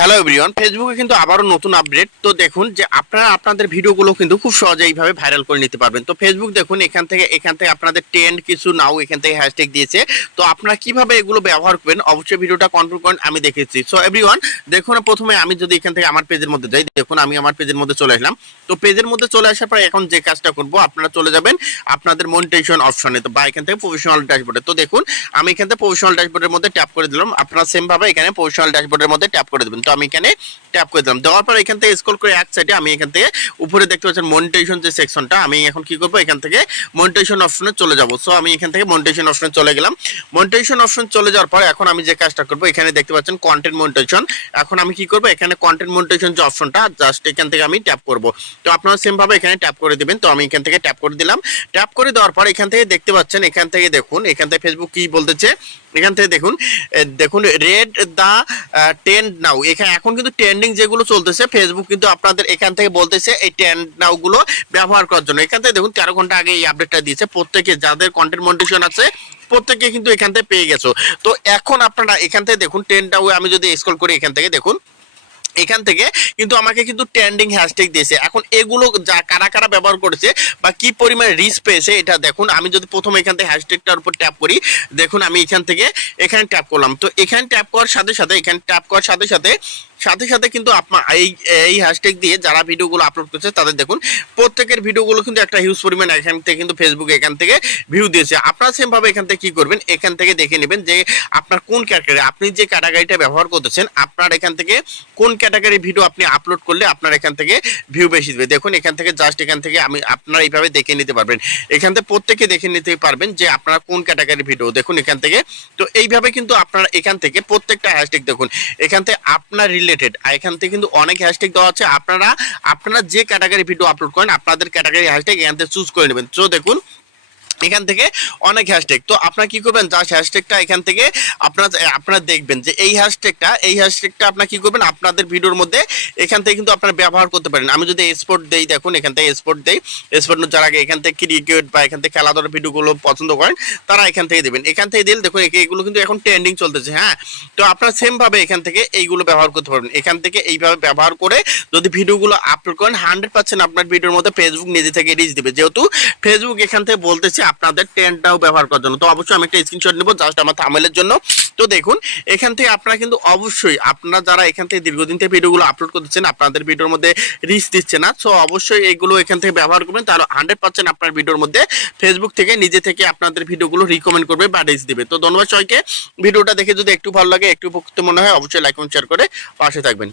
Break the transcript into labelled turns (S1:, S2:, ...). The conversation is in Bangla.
S1: হ্যালো এভরিওয়ান ফেসবুকে কিন্তু আবারও নতুন আপডেট তো দেখুন যে আপনারা আপনাদের ভিডিওগুলো কিন্তু খুব সহজে এইভাবে ভাইরাল করে নিতে পারবেন। তো ফেসবুক দেখুন, এখান থেকে এখান থেকে আপনাদের ট্রেন্ড কিছু নাও এখান থেকে হ্যাশট্যাগ দিয়েছে। তো আপনারা কীভাবে এগুলো ব্যবহার করবেন, অবশ্যই ভিডিওটা কন্ট্রোল করেন, আমি দেখেছি। সো এভরিওয়ান দেখুন প্রথমে আমি যদি এখান থেকে আমার পেজের মধ্যে যাই, দেখুন, আমি আমার পেজের মধ্যে চলে আসলাম। তো পেজের মধ্যে চলে আসার পরে এখন যে কাজটা করব, আপনারা চলে যাবেন আপনাদের মনিটাইজেশন অপশনে তো বা এখান থেকে প্রফেশনাল ড্যাশবোর্ডে তো দেখুন, আমি এখান থেকে প্রফেশনাল ড্যাশবোর্ডের মধ্যে ট্যাপ করে দিলাম। আপনারা সেম ভাবে এখানে প্রফেশনাল ড্যাশবোর্ডের মধ্যে ট্যাপ করে দেবেন। আমি এখানে ট্যাপ করে দিলাম। দেওয়ার পর এখান থেকে স্ক্রল করে এক সাইডে আমি এখান থেকে উপরে দেখতে পাচ্ছেন মনিটাইজেশন যে সেকশনটা আমি এখন কি করব? এখান থেকে মনিটাইজেশন অপশনে চলে যাব। সো আমি এখান থেকে মনিটাইজেশন অপশনে চলে গেলাম। মনিটাইজেশন অপশন চলে যাওয়ার পর এখন আমি যে কাজটা করব, এখানে দেখতে পাচ্ছেন কন্টেন্ট মনিটাইজেশন এখন আমি কি করব? এখানে কন্টেন্ট মনিটাইজেশন যে অপশনটা জাস্ট এখান থেকে আমি ট্যাপ করব। তো আপনারা সেম ভাবে এখানে ট্যাপ করে দিবেন। তো আমি এখান থেকে ট্যাপ করে দিলাম। ট্যাপ করে দেওয়ার পর এখান থেকে দেখতে পাচ্ছেন, এখান থেকে দেখুন, এখান থেকে ফেসবুক কি বলতেছে? এখান থেকে দেখুন দেখুন রেড দা ট্রেন্ড নাও এখানে এখন কিন্তু ট্রেন্ডিং যেগুলো চলতেছে ফেসবুক কিন্তু আপনাদের এখান থেকে বলতেছে এই ট্রেন্ড নাও গুলো ব্যবহার করার জন্য। এখান থেকে দেখুন, তেরো ঘণ্টা আগে এই আপডেটটা দিয়েছে। প্রত্যেকে যাদের কন্টেন্ট মন্ডিশন আছে, প্রত্যেকে কিন্তু এখান থেকে পেয়ে গেছো। তো এখন আপনারা এখান থেকে দেখুন ট্রেন্ড নাও আমি যদি স্ক্রল করি, এখান থেকে দেখুন এখান থেকে কিন্তু আমাকে কিন্তু ট্রেন্ডিং হ্যাশট্যাগ দিয়েছে। এখন এগুলো যা, কারা কারা ব্যবহার করেছে বা কি পরিমাণ রিচ পেয়েছে এটা দেখুন। আমি যদি প্রথমে এখান থেকে হ্যাশট্যাগটার উপর ট্যাপ করি, দেখুন আমি এখান থেকে এখানে ট্যাপ করলাম। তো এখানে ট্যাপ করার সাথে সাথে, এখানে ট্যাপ করার সাথে সাথে সাথে সাথে কিন্তু আপনার এই এই হ্যাশট্যাগ দিয়ে যারা ভিডিওগুলো আপলোড করছে তাদের দেখুন প্রত্যেকের ভিডিওগুলো কিন্তু একটা হিউজ পরিমাণ এখান থেকে কিন্তু ফেসবুকে এখান থেকে ভিউ দিয়েছে আপনারা সেমভাবে এখান থেকে কি করবেন এখান থেকে দেখে নেবেন যে আপনার কোন ক্যাটাগরি আপনি যে ক্যাটাগরিটা ব্যবহার করতেছেন আপনার এখান থেকে কোন ক্যাটাগরি ভিডিও আপনি আপলোড করলে আপনার এখান থেকে ভিউ বেশি দেবে দেখুন এখান থেকে জাস্ট এখান থেকে আমি আপনারা এইভাবে দেখে নিতে পারবেন এখান থেকে প্রত্যেকে দেখে নিতে পারবেন যে আপনারা কোন ক্যাটাগরি ভিডিও দেখুন এখান থেকে তো এইভাবে কিন্তু আপনারা এখান থেকে প্রত্যেকটা হ্যাশট্যাগ দেখুন এখান থেকে আপনার রিলেটেড এখান থেকে কিন্তু অনেক হ্যাশট্যাগ দেওয়া আছে। আপনারা আপনারা যে ক্যাটাগরি ভিডিও আপলোড করেন, আপনাদের ক্যাটাগরি হ্যাশট্যাগ এখান থেকে চুজ করে নেবেন। তো দেখুন এখান থেকে অনেক হ্যাশট্যাগ তো আপনারা কি করবেন জাস্ট হ্যাশট্যাগটা এখান থেকে আপনারা আপনারা দেখবেন যে এই হ্যাশট্যাগটা এই হ্যাশট্যাগটা আপনারা কি করবেন আপনাদের ভিডিওর মধ্যে এখান থেকে কিন্তু আপনারা ব্যবহার করতে পারেন আমি যদি এক্সপোর্ট দেই দেখুন এখান থেকে এক্সপোর্ট দেই এক্সপোর্ট যারা এখান থেকে ক্রিকেট বা এখান থেকে খেলাধুলার ভিডিওগুলো পছন্দ করেন তারা এখান থেকে দেবেন এখান থেকে দিলে দেখুন এগুলো কিন্তু এখন ট্রেন্ডিং চলতেছে হ্যাঁ তো আপনারা সেম ভাবে এখান থেকে এইগুলো ব্যবহার করতে পারবেন এখান থেকে এইভাবে ব্যবহার করে যদি ভিডিওগুলো আপলোড করেন হান্ড্রেড পার্সেন্ট আপনার ভিডিওর মধ্যে ফেসবুক নিজে থেকে রিচ দিবে যেহেতু ফেসবুক এখান থেকে বলতেছে আপনাদের ট্রেন্ডটাও ব্যবহার করার জন্য। তো অবশ্যই আমি একটা স্ক্রিনশট নেব জাস্ট আমার থামেলের জন্য। তো দেখুন, এখান থেকে আপনারা কিন্তু অবশ্যই, আপনারা যারা এখান থেকে দীর্ঘদিন থেকে ভিডিওগুলো আপলোড করতেছেন আপনাদের ভিডিওর মধ্যে রিচ দিচ্ছে না। সো অবশ্যই এগুলো এখান থেকে ব্যবহার করবেন, তাহলে হান্ড্রেড পার্সেন্ট আপনার ভিডিওর মধ্যে ফেসবুক থেকে, নিজে থেকে আপনাদের ভিডিওগুলো রিকমেন্ড করবে বা রিচ দিবে। তো ধন্যবাদ সবাইকে। ভিডিওটা দেখে যদি একটু ভালো লাগে, একটু উপকৃত মনে হয়, অবশ্যই লাইক কমেন্ট শেয়ার করে পাশে থাকবেন।